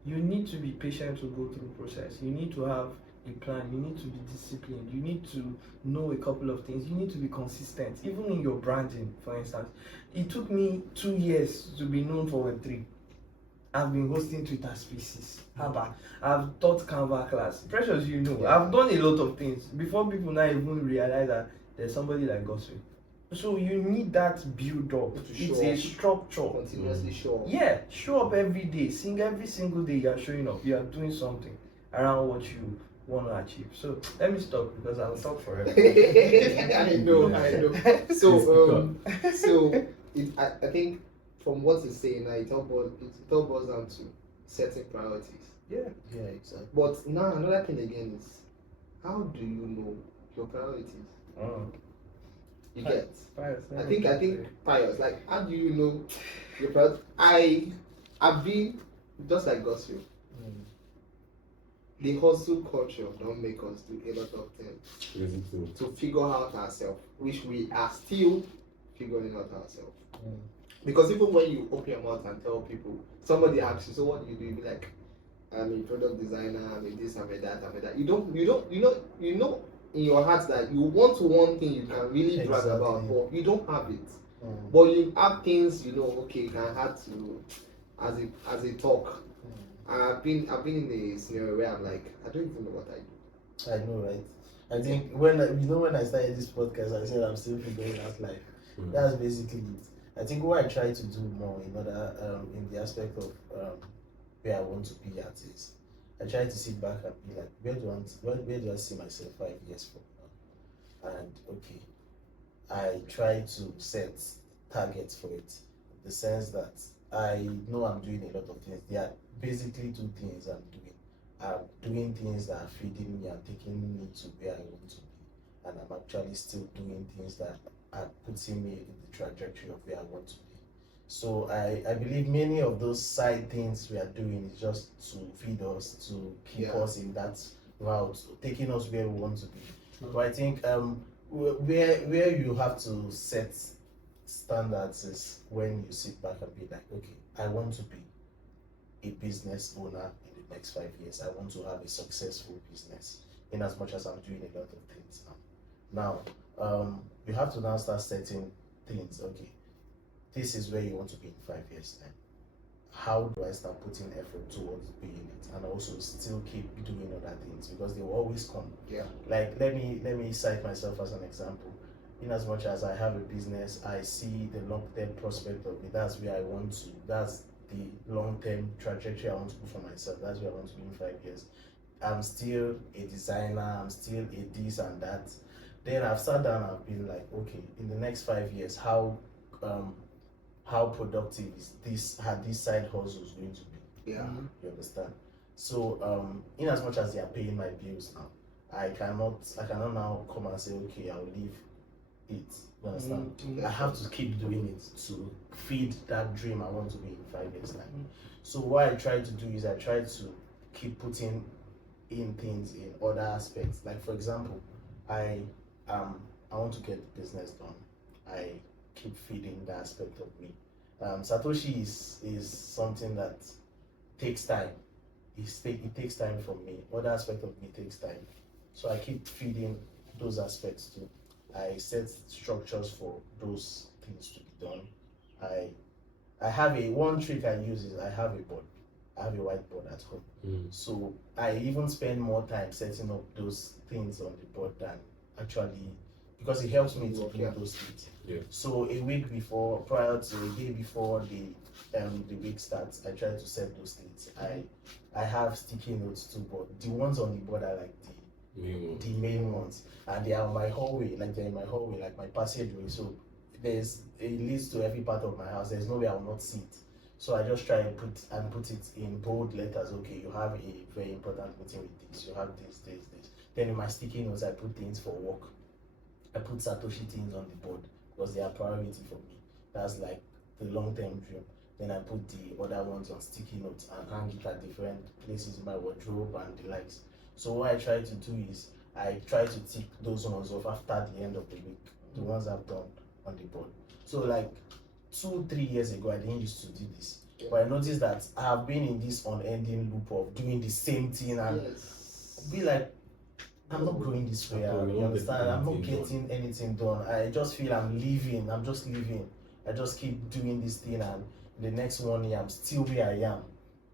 You need to be patient to go through the process. You need to have a plan, you need to be disciplined, you need to know a couple of things, you need to be consistent, even in your branding. For instance, it took me 2 years to be known for Web3. I've been hosting Twitter Spaces. I've taught Canva class. Precious, I've done a lot of things before people now even realize that there's somebody like Gospel. So you need that build up. It's a structure. Continuously show up. Yeah, show up every day. Every single day you are showing up. You are doing something around what you want to achieve. So let me stop because I'll talk forever. I know. So I think from what he's saying now, it all boils down to setting priorities. Yeah, exactly. But now another thing again is, how do you know your priorities? You get? Pious, I think Pious, like, how do you know your priorities? I've been just like Gospel. The hustle culture don't make us do a lot of things to figure out ourselves, which we are still figuring out ourselves. Because even when you open your mouth and tell people, somebody asks you, so what do you do? You be like, I'm a product designer, I'm a this, I'm a that, I'm a that. You know in your heart that you want one thing you can really brag about, but you don't have it. But you have things, okay, you can have to as a talk. I've been in a scenario where I'm like, I don't even know what I do. I know, right? I think when I started this podcast, I said I'm still figuring out life. That's basically it. I think what I try to do more in in the aspect of where I want to be at is, I try to sit back and be like, where do I see myself 5 years from now? And okay, I try to set targets for it, in the sense that I know I'm doing a lot of things. There are basically 2 things I'm doing. I'm doing things that are feeding me and taking me to where I want to be, and I'm actually still doing things that are putting me in the trajectory of where I want to be. So I believe many of those side things we are doing is just to feed us, to keep us in that route, taking us where we want to be. But I think where you have to set standards is when you sit back and be like, okay, I want to be a business owner in the next 5 years. I want to have a successful business, in as much as I'm doing a lot of things now. Now, you have to now start setting things. Okay, this is where you want to be in 5 years time. How do I start putting effort towards being it, and also still keep doing other things, because they will always come. Like, let me cite myself as an example. In as much as I have a business, I see the long-term prospect of it. That's where I want to. That's the long-term trajectory I want to go for myself. That's where I want to be in 5 years. I'm still a designer. I'm still a this and that. Then I've sat down and I've been like, okay, in the next 5 years, how productive is this? Are these side hustles going to be? You understand? So in as much as they are paying my bills now, I cannot now come and say, okay, I'll leave it. You understand? I have to keep doing it to feed that dream I want to be in 5 years time. So what I try to do is I try to keep putting in things in other aspects. Like, for example, I want to get the business done. I keep feeding that aspect of me. Satoshi is something that takes time. It takes time from me. Other aspect of me takes time. So I keep feeding those aspects too. I set structures for those things to be done. I have one trick I use is I have a board. I have a whiteboard at home. So I even spend more time setting up those things on the board than actually, because it helps me to do those things. So a week before, prior to a day before the week starts, I try to set those things. I have sticky notes too, but the ones on the board are like the main ones, and they are my hallway, like they're in my hallway, like my passageway. So it leads to every part of my house. There's no way I will not see it. So I just try and put it in bold letters. Okay, you have a very important meeting with this. You have this. Then in my sticky notes, I put things for work. I put Satoshi things on the board because they are priority for me. That's like the long-term dream. Then I put the other ones on sticky notes and hang it at different places in my wardrobe and the likes. So what I try to do is I try to tick those ones off after the end of the week, the ones I've done on the board. So like 2-3 years ago, I didn't used to do this. But I noticed that I have been in this unending loop of doing the same thing and be like, I'm not going this way. I'm You not understand? I'm not getting getting anything done. I just feel I'm leaving. I'm just leaving. I just keep doing this thing, and the next 1 year I'm still where I am.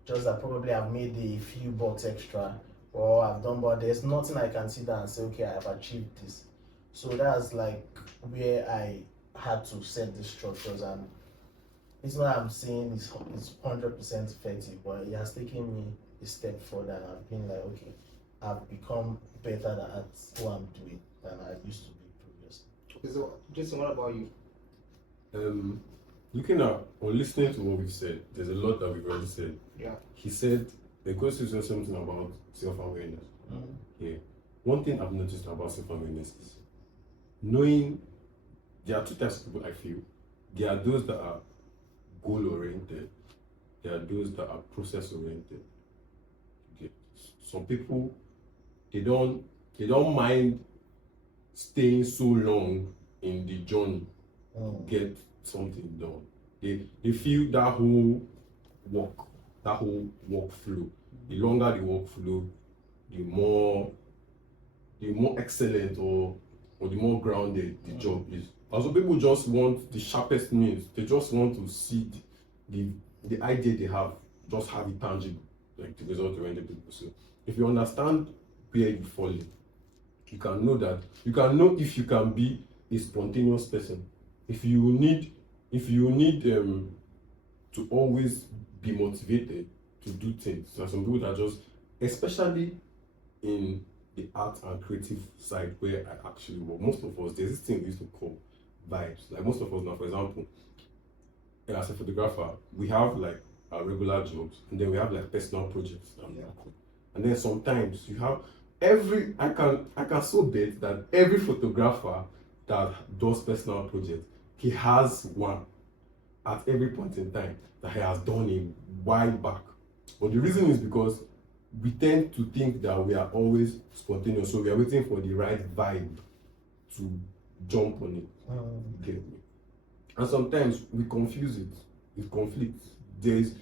Just that probably I've made a few bucks extra, or I've done, but there's nothing I can sit down and say, okay, I have achieved this. So that's like where I had to set the structures, and it's not I'm saying it's 100% effective, but it has taken me a step further, and I've been like, okay, I've become better at what I'm doing than I used to be previously. Okay, so Jason, what about you? Looking at or listening to what we've said, there's a lot that we've already said. Yeah. He said the question said something about self-awareness. Mm. Yeah. One thing I've noticed about self-awareness is knowing there are two types of people I feel. There are those that are goal-oriented. There are those that are process-oriented. Okay. Some people they don't mind staying so long in the journey to get something done. They feel that whole workflow. The longer the workflow, the more excellent or the more grounded the job is. Also, people just want the sharpest means. They just want to see the idea they have, just have it tangible, like the result-oriented people. So, if you understand where you fall in, you can know if you can be a spontaneous person. If you need to always be motivated to do things. There are some people that just, especially in the art and creative side where I actually work, most of us, there's this thing we used to call vibes. Like most of us now, for example, as a photographer, we have like our regular jobs, and then we have like personal projects. And then sometimes you have I can so bet that every photographer that does personal projects, he has one at every point in time that he has done a while back. But the reason is because we tend to think that we are always spontaneous, so we are waiting for the right vibe to jump on it. Get me? And sometimes we confuse it with conflicts. There's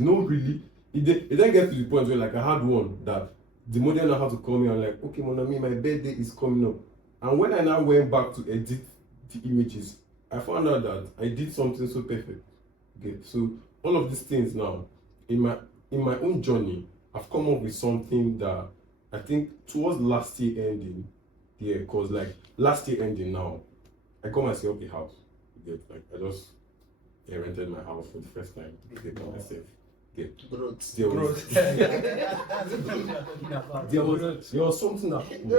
no really. It then gets to the point where, like, I had one that the model now had to call me and like, okay, mon ami, my birthday is coming up. And when I now went back to edit the images, I found out that I did something so perfect. Okay, so all of these things now, in my own journey, I've come up with something that I think towards last year ending, yeah, cause like last year ending now, I got myself a house. Like I just rented my house for the first time. By myself. Growth. There was something that happened.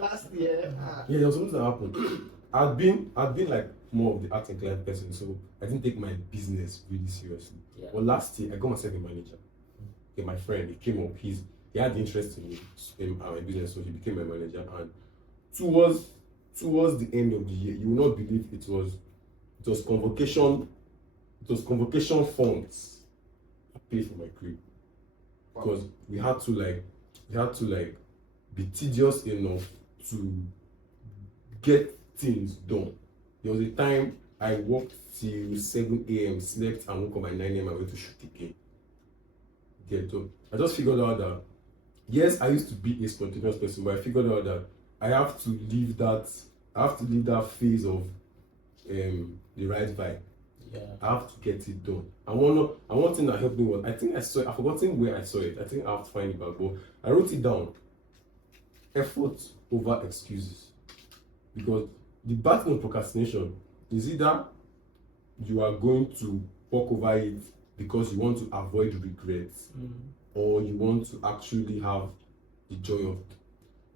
Last year. Yeah, there was something that happened. I'd been like more of the art inclined person, so I didn't take my business really seriously. Yeah. But last year I got myself a manager. Okay, my friend, he came up, he had interest in my business, so he became my manager. And towards the end of the year, you will not believe it was convocation funds I paid for my crib. Because we had to be tedious enough to get things done. There was a time I worked till 7 a.m., slept and woke up by 9 a.m. I went to shoot again. So I just figured out that yes, I used to be a spontaneous person, but I figured out that I have to leave that phase of the right vibe. Yeah. I have to get it done. And one thing that helped me was, I think I saw it, I've forgotten where I saw it. I think I have to find it back, but I wrote it down. Effort over excuses. Because the battle of procrastination is either you are going to walk over it because you want to avoid regrets, or you want to actually have the joy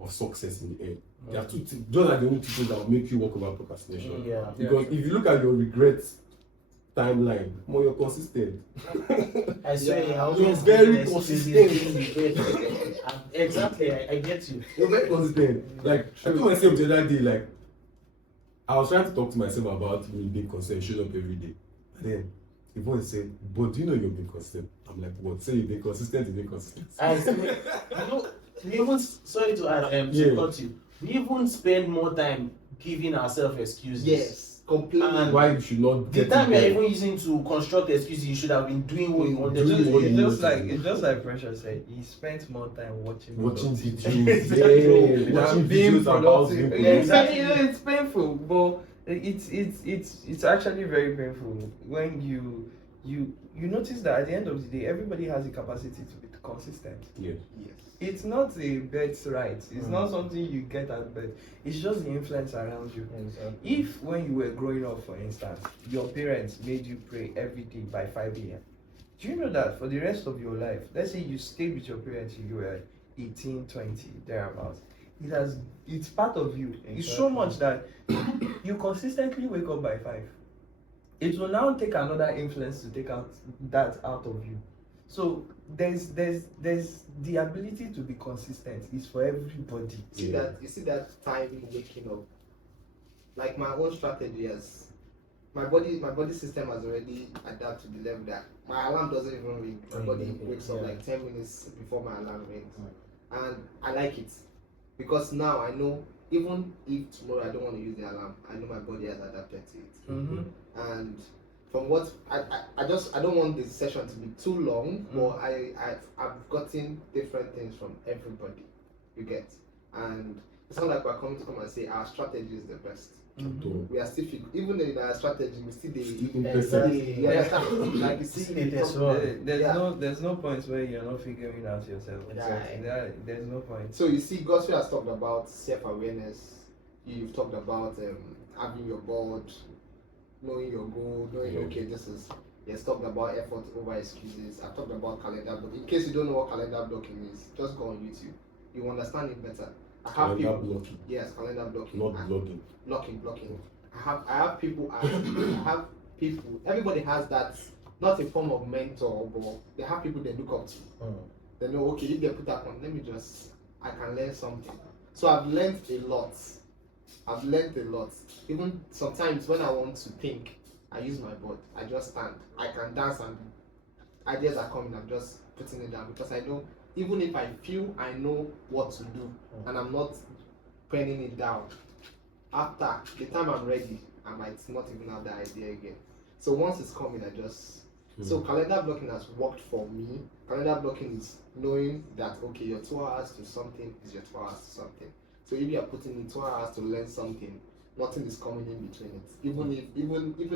of success in the end. There are two things. Those are the only two things that will make you walk over procrastination. Because if you look at your regrets timeline, more you're consistent. I swear, you're very consistent. Exactly, I get you. You're very consistent. Like I told myself the other day, like I was trying to talk to myself about me being consistent, showing up every day. And then the voice said, "But do you know you're being consistent?" I'm like, "What? Say you're being consistent, you're being consistent." I swear, we even, sorry to add, to cut you. We even spend more time giving ourselves excuses. Yes. complaining. Why you should not The get time you're it even using to construct excuses, you should have been doing what you wanted Doing to do. what you It's need to just like Precious said. He spent more time watching watching videos. videos, Than watching being videos about productive. being Exactly. You know, it's painful, but it's actually very painful when you notice that at the end of the day, everybody has the capacity to be consistent. Yeah. Yes. It's not a birthright. It's not something you get at birth. It's just the influence around you. Exactly. If when you were growing up, for instance, your parents made you pray every day by 5 a.m., do you know that for the rest of your life, let's say you stayed with your parents till you were 18, 20, thereabouts, it's part of you. It's so much that you consistently wake up by 5. It will now take another influence to take that out of you. So there's the ability to be consistent is for everybody. You see that time waking up. Like my own strategy is my body system has already adapted to the level that my alarm doesn't even ring. My body wakes up like 10 minutes before my alarm rings. And I like it. Because now I know even if tomorrow I don't want to use the alarm, I know my body has adapted to it. Mm-hmm. And from what I don't want this session to be too long, but I've gotten different things from everybody. You get, and it's not like we're coming to come and say our strategy is the best. Mm-hmm. We are still even in our strategy, we still Exactly. you understand? Like you see, There's no point where you're not figuring out yourself. Exactly. There's no point. So you see, Gospel has talked about self-awareness. You've talked about having your board, knowing your goal, knowing okay, this is. Yes, talked about effort over excuses. I've talked about calendar blocking. In case you don't know what calendar blocking is, just go on YouTube. You understand it better. I have Calendar people. blocking. Yes, calendar blocking. Not blogging. Blocking. I have people. I have people. Everybody has that. Not a form of mentor, but they have people they look up to. They know, okay, if they put that on, I can learn something. So I've learned a lot. Even sometimes when I want to think, I use my board. I just stand. I can dance and ideas are coming. I'm just putting it down because I know even if I feel I know what to do and I'm not penning it down, after the time I'm ready, I might not even have the idea again. So once it's coming, I just so calendar blocking has worked for me. Calendar blocking is knowing that okay, your 2 hours to something is your 2 hours to something. So if you are putting in 2 hours to learn something, nothing is coming in between it. Even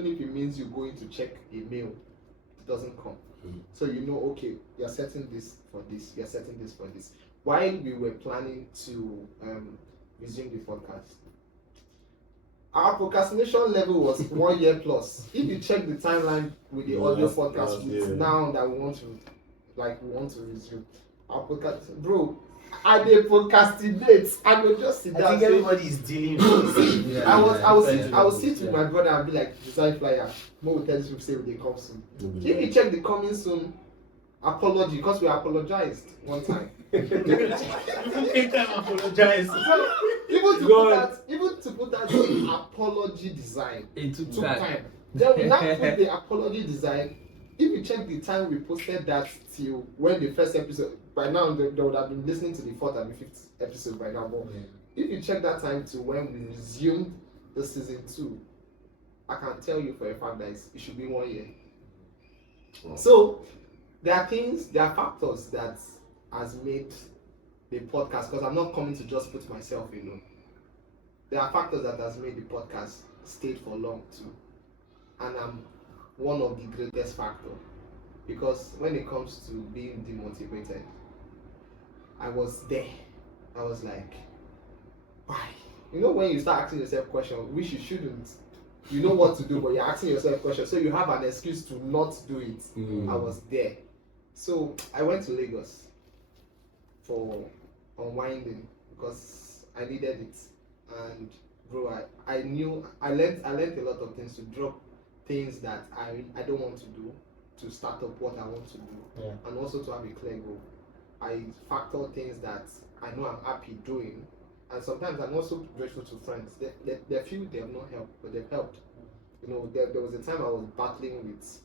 if it means you're going to check a mail, it doesn't come. So you know, okay, you're setting this for this, you're setting this for this. While we were planning to resume the podcast, our procrastination level was 1 year plus. If you check the timeline with the audio podcast, now that we want to resume our podcast, bro. I dey procrastinate. I will just sit down. I think everybody is dealing with this. I will sit with my brother and be like, design flyer. More will tell you say they come soon. If you check the coming soon, apology because we apologized one time. Apologize. Even to put that apology design, It took time. Then we now put the apology design. If you check the time we posted that till when the first episode, by now they would have been listening to the 4th and the 5th episode by now. But if you check that time to when we resumed the season 2, I can tell you for a fact that it should be 1 year. Wow. So there are factors that has made the podcast, because I'm not coming to just put myself alone. There are factors that has made the podcast stay for long too, and I'm one of the greatest factors, because when it comes to being demotivated, I was there. I was like, why? You know, when you start asking yourself questions which you shouldn't, you know what to do, but you're asking yourself questions, so you have an excuse to not do it. I was there. So I went to Lagos for unwinding because I needed it. And bro, I learned a lot of things, to drop things that I don't want to do, to start up what I want to do, and also to have a clear goal. I factor things that I know I'm happy doing, and sometimes I'm also grateful to friends. They feel they have not helped, but they've helped. You know, there was a time I was battling with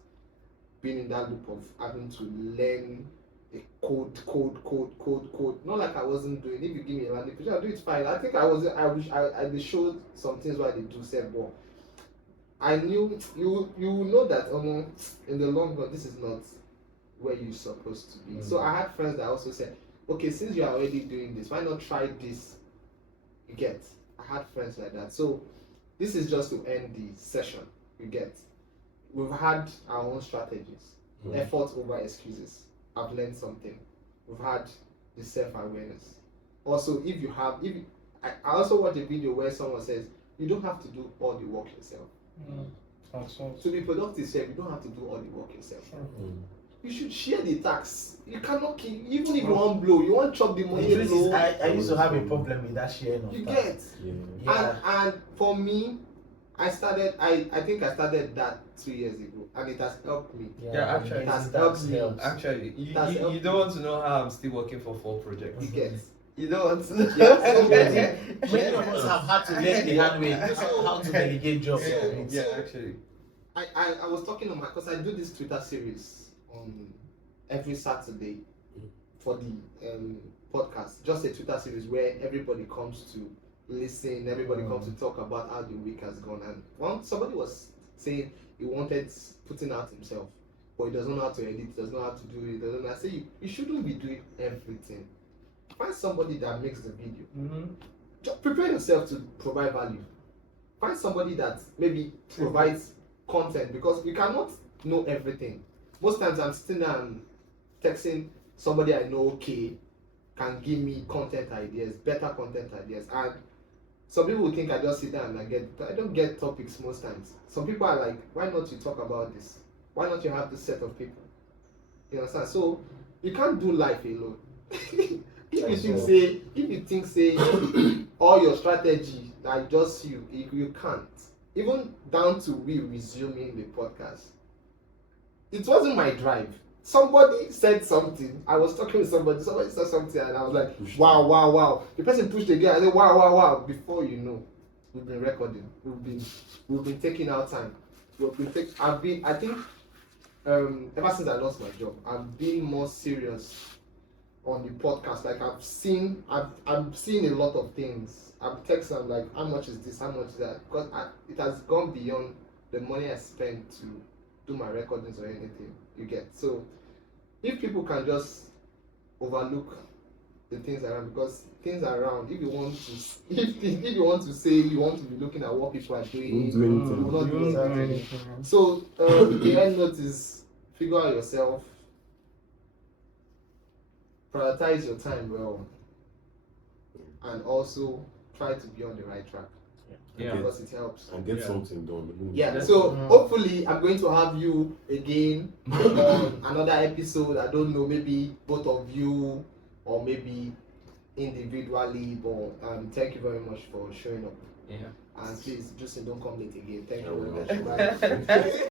being in that loop of having to learn a code. Not like I wasn't doing. If you give me a landing page, I'll do it fine. I think I showed some things why they do set, but I knew you know that in the long run this is not where you're supposed to be. So I had friends that also said, okay, since you are already doing this, why not try this? You get. I had friends like that. So this is just to end the session. You get. We've had our own strategies. Effort over excuses. I've learned something. We've had the self-awareness. Also, I also watched a video where someone says you don't have to do all the work yourself. To be productive, you don't have to do all the work yourself. You should share the tax. You cannot keep, even if you want blow, you want chop the money. I used to have a problem with that sharing of you tax. get. Yeah. And for me, I think I started that 2 years ago, and it has helped me. Yeah, actually, it has helped me. Actually, That's you don't want to know how I'm still working for 4 projects. You get. You don't want to know. Many of us have had to learn the hard way how to delegate jobs. Yeah, actually. I was talking on because I do this Twitter series on every Saturday for the podcast. Just a Twitter series where everybody comes to listen, everybody comes to talk about how the week has gone. And somebody was saying he wanted putting out himself, but he doesn't know how to edit, he doesn't know how to do it. Doesn't know. I say you shouldn't be doing everything. Find somebody that makes the video. Just prepare yourself to provide value. Find somebody that maybe provides content, because you cannot know everything. Most times I'm sitting there and texting somebody I know, okay, can give me content ideas, better content ideas. And some people will think I just sit down and I don't get topics most times. Some people are like, why not you talk about this? Why not you have this set of people? You understand? So you can't do life alone. If you think say all your strategy like just you can't. Even down to we resuming the podcast. It wasn't my drive. Somebody said something. I was talking with somebody said something, and I was like, wow. The person pushed again. I said, wow. Before you know, we've been recording. We've been taking our time. I think ever since I lost my job, I've been more serious on the podcast. Like I'm seeing a lot of things. I'm texting, I'm like, how much is this? How much is that? Because it has gone beyond the money I spent to do my recordings or anything. You get. So if people can just overlook the things around, because things around, if you want to say you want to be looking at what people are doing, you will not do anything. So the end note is figure out yourself, prioritize your time well, and also try to be on the right track. Because it helps. And get something done. Yeah, so hopefully I'm going to have you again on another episode. I don't know, maybe both of you or maybe individually, but thank you very much for showing up. Yeah. And please, Justin, don't come late again. Thank you very much. Bye.